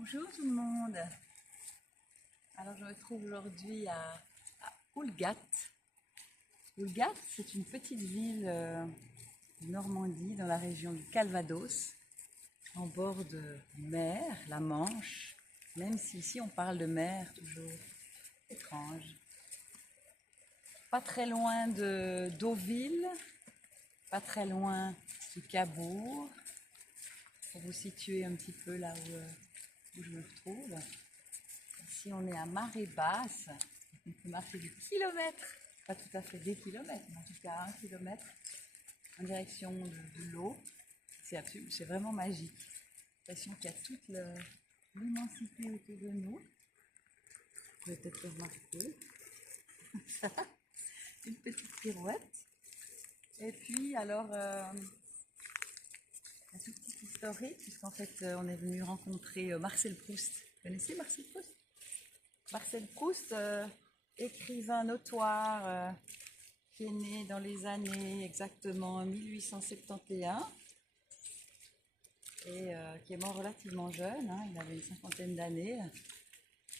Bonjour tout le monde. Alors je me trouve aujourd'hui à Oulgat. Oulgat, c'est une petite ville de Normandie dans la région du Calvados, en bord de mer, la Manche, même si ici on parle de mer, toujours étrange. Pas très loin de Deauville, pas très loin du Cabourg, pour vous situer un petit peu là où je me retrouve. Ici on est à marée basse, on peut marcher des kilomètres, pas tout à fait des kilomètres, mais en tout cas 1 kilomètre en direction de l'eau. C'est vraiment magique. J'ai l'impression qu'il y a toute l'immensité autour de nous. Vous pouvez peut-être le remarquer. Une petite pirouette. Et puis alors, un tout petit historique, puisqu'en fait on est venu rencontrer Marcel Proust. Vous connaissez Marcel Proust? Marcel Proust, écrivain notoire, qui est né dans les années exactement 1871 et qui est mort relativement jeune, hein, il avait une 50aine d'années,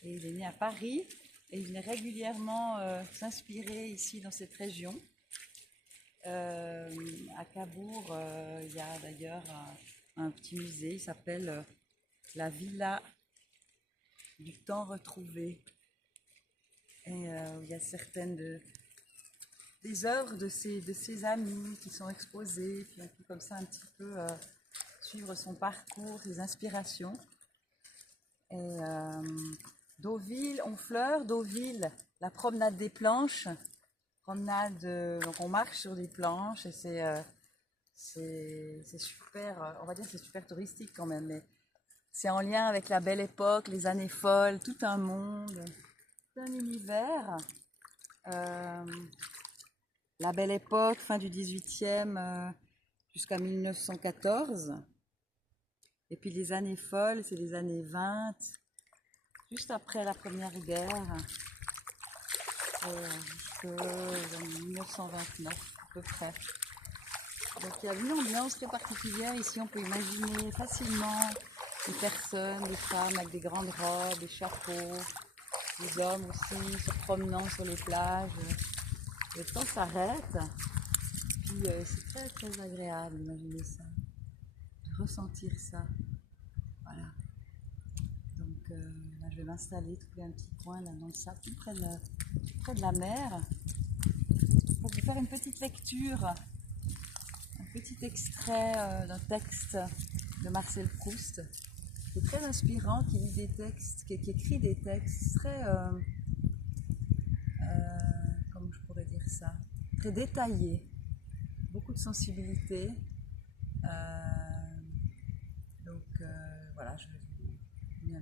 et il est né à Paris et il venait régulièrement s'inspirer ici dans cette région. À Cabourg, il y a d'ailleurs un petit musée, il s'appelle la Villa du temps retrouvé, et il y a certaines des œuvres de ses amis qui sont exposées, puis on peut comme ça un petit peu suivre son parcours, ses inspirations. Et Deauville, Honfleur, Deauville, la promenade des planches, donc on marche sur des planches et c'est c'est super, on va dire que c'est super touristique quand même, mais c'est en lien avec la belle époque, les années folles, tout un monde, tout un univers. Euh, la belle époque, fin du 18e jusqu'à 1914. Et puis les années folles, c'est les années 20, juste après la Première Guerre, jusqu'en 1929 à peu près. Donc il y a une ambiance très particulière ici, on peut imaginer facilement des personnes, des femmes avec des grandes robes, des chapeaux, des hommes aussi se promenant sur les plages. Le temps s'arrête, puis c'est très très agréable d'imaginer ça, de ressentir ça. Voilà. Donc là je vais m'installer, trouver un petit coin là dans le sable, tout près de la mer, pour vous faire une petite lecture. Un petit extrait d'un texte de Marcel Proust, qui est très inspirant, qui lit des textes, qui écrit des textes très, comment je pourrais dire ça, très détaillés, beaucoup de sensibilité. Voilà, je vais vous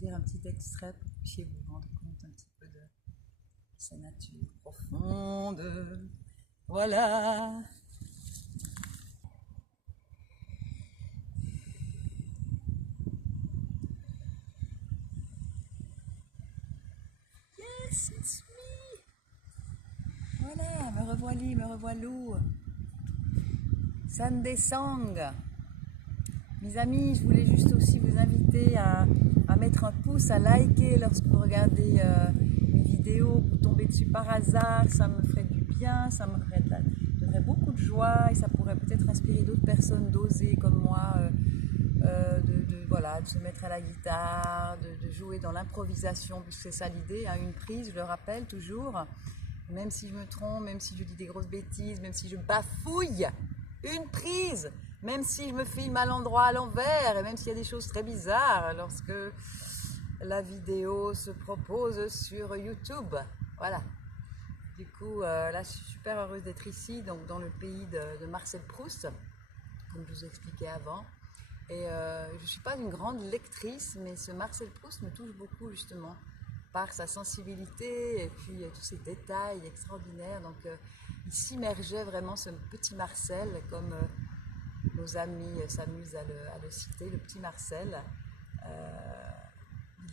lire un petit extrait pour que vous puissiez vous rendre compte un petit peu de sa nature profonde. Voilà. It's me. Voilà, me revoilà. Sunday Song. Mes amis, je voulais juste aussi vous inviter à mettre un pouce, à liker lorsque vous regardez mes vidéos, vous tombez dessus par hasard, ça me ferait du bien, ça me donnerait beaucoup de joie et ça pourrait peut-être inspirer d'autres personnes d'oser comme moi, de se mettre à la guitare, de jouer dans l'improvisation, puisque c'est ça l'idée, hein, une prise, je le rappelle toujours, même si je me trompe, même si je dis des grosses bêtises, même si je bafouille, une prise, même si je me filme à l'endroit à l'envers, et même s'il y a des choses très bizarres lorsque la vidéo se propose sur YouTube. Voilà. Du coup, là, je suis super heureuse d'être ici, donc dans le pays de Marcel Proust, comme je vous expliquais avant. Et je ne suis pas une grande lectrice, mais ce Marcel Proust me touche beaucoup justement par sa sensibilité et puis tous ces détails extraordinaires. Donc il s'immergeait vraiment, ce petit Marcel, comme nos amis s'amusent à le citer, le petit Marcel.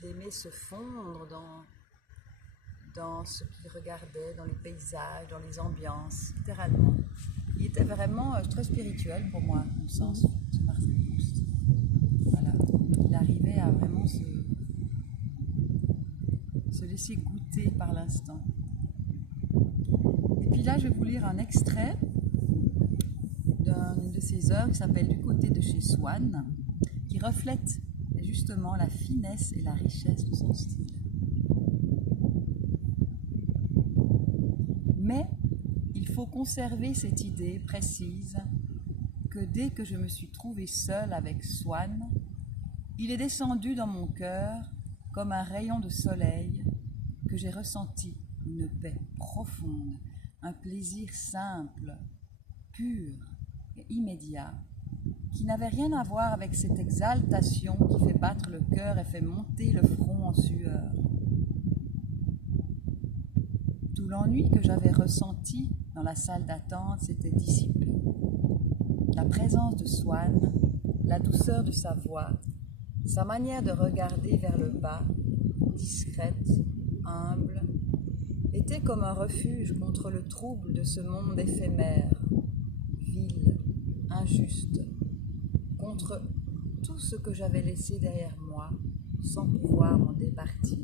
Il aimait se fondre dans ce qu'il regardait, dans les paysages, dans les ambiances, littéralement. Il était vraiment très spirituel pour moi, dans le sens, ce Marcel Proust. Voilà, il arrivait à vraiment se laisser goûter par l'instant. Et puis là, je vais vous lire un extrait d'une de ses œuvres qui s'appelle Du côté de chez Swann, qui reflète justement la finesse et la richesse de son style. Mais il faut conserver cette idée précise que dès que je me suis trouvée seule avec Swann, il est descendu dans mon cœur comme un rayon de soleil, que j'ai ressenti une paix profonde, un plaisir simple, pur et immédiat, qui n'avait rien à voir avec cette exaltation qui fait battre le cœur et fait monter le front en sueur. Tout l'ennui que j'avais ressenti dans la salle d'attente s'était dissipé. La présence de Swann, la douceur de sa voix, sa manière de regarder vers le bas, discrète, humble, était comme un refuge contre le trouble de ce monde éphémère, vil, injuste, contre tout ce que j'avais laissé derrière moi sans pouvoir m'en départir.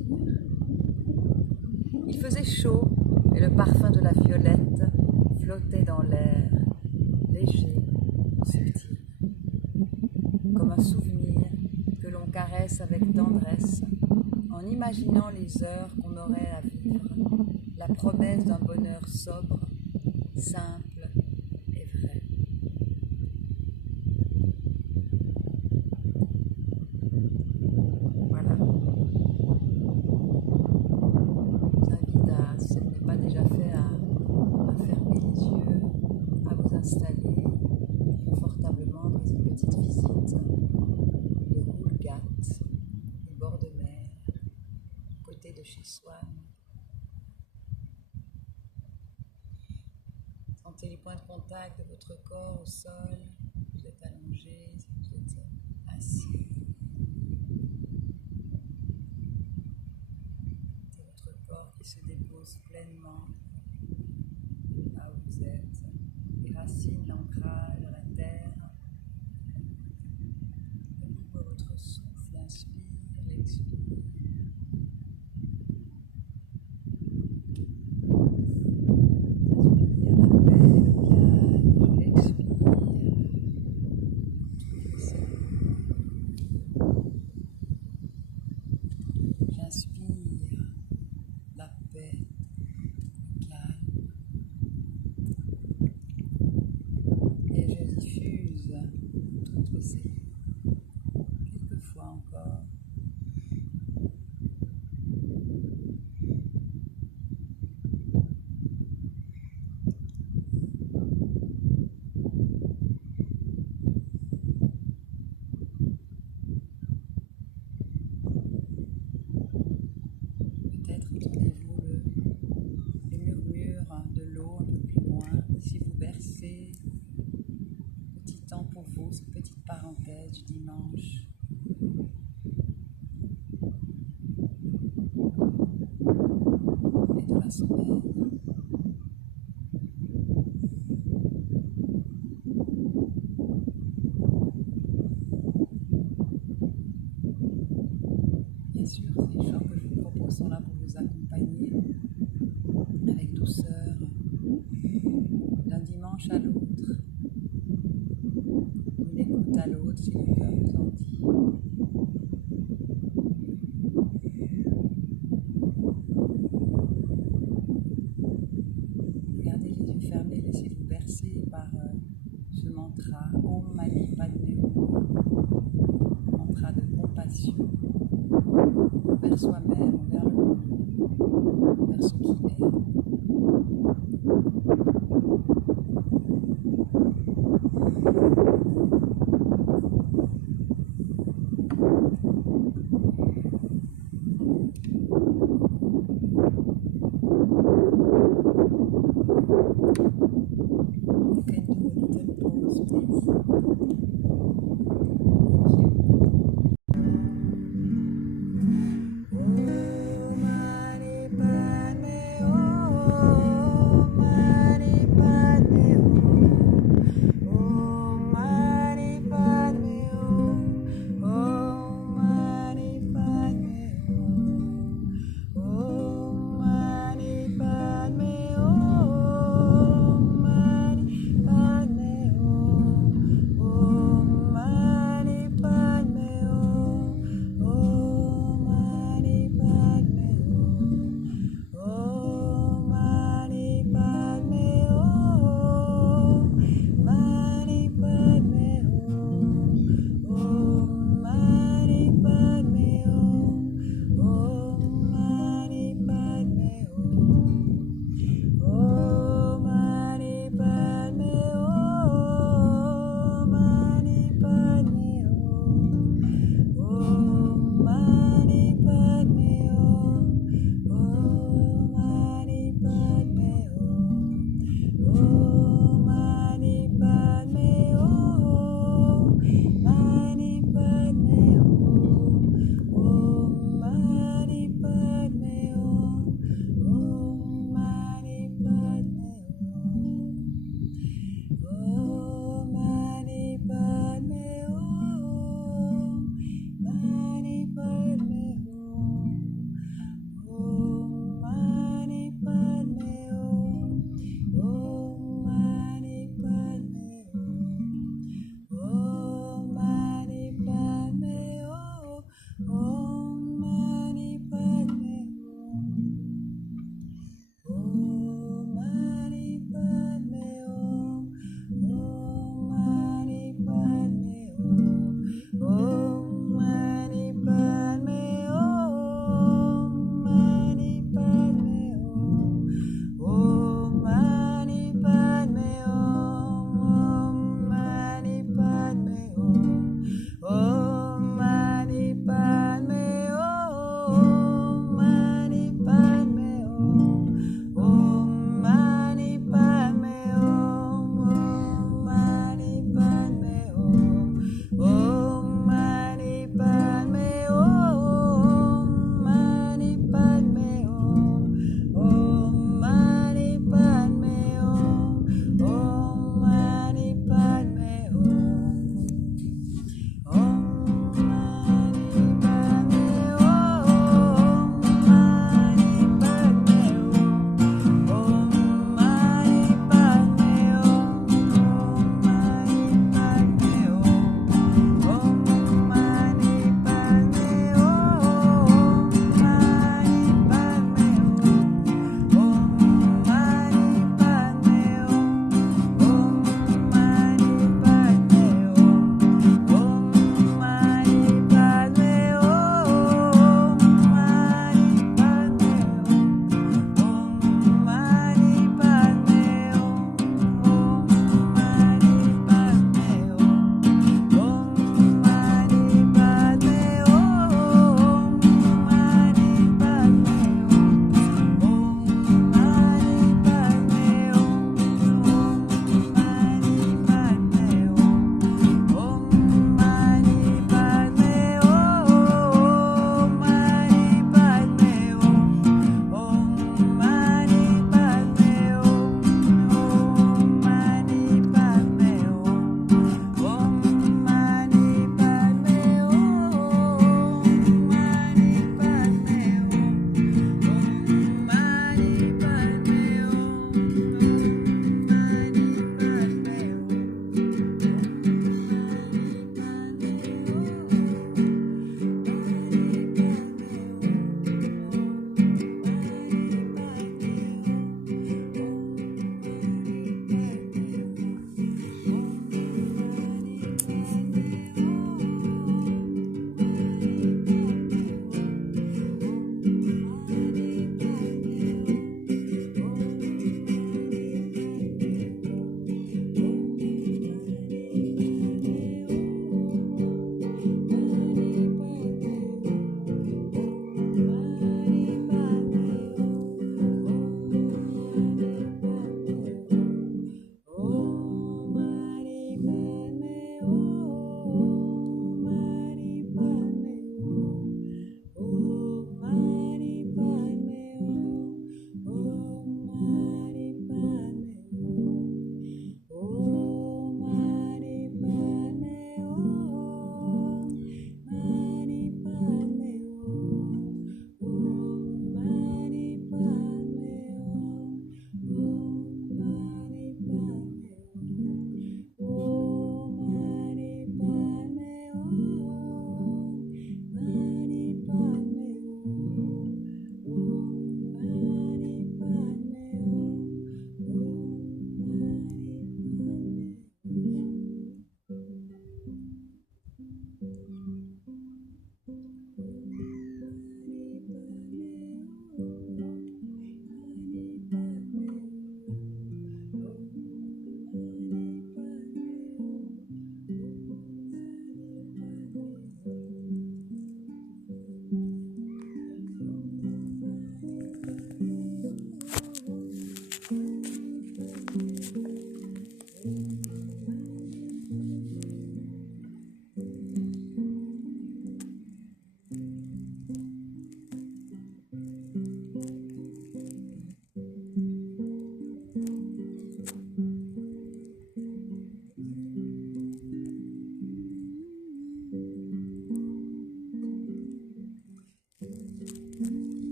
Il faisait chaud et le parfum de la violette flottait dans l'air, léger, subtil, comme un souvenir que l'on caresse avec tendresse en imaginant les heures qu'on aurait à vivre, la promesse d'un bonheur sobre, simple et vrai. Voilà. Je vous invite à, si ce n'est pas déjà fait, à fermer les yeux, à vous installer Sentez les points de contact de votre corps au sol. Vous êtes allongé, vous êtes assis. C'est votre corps qui se dépose pleinement là où vous êtes. Les racines, l'ancrage à la terre. Libre votre souffle, inspire, l'expire. J'inspire la paix, le calme, et je diffuse toutes ces, quelquefois encore. Peut-être entendez-vous le murmure de l'eau un peu plus loin. Si vous bercez, petit temps pour vous, cette petite parenthèse du dimanche.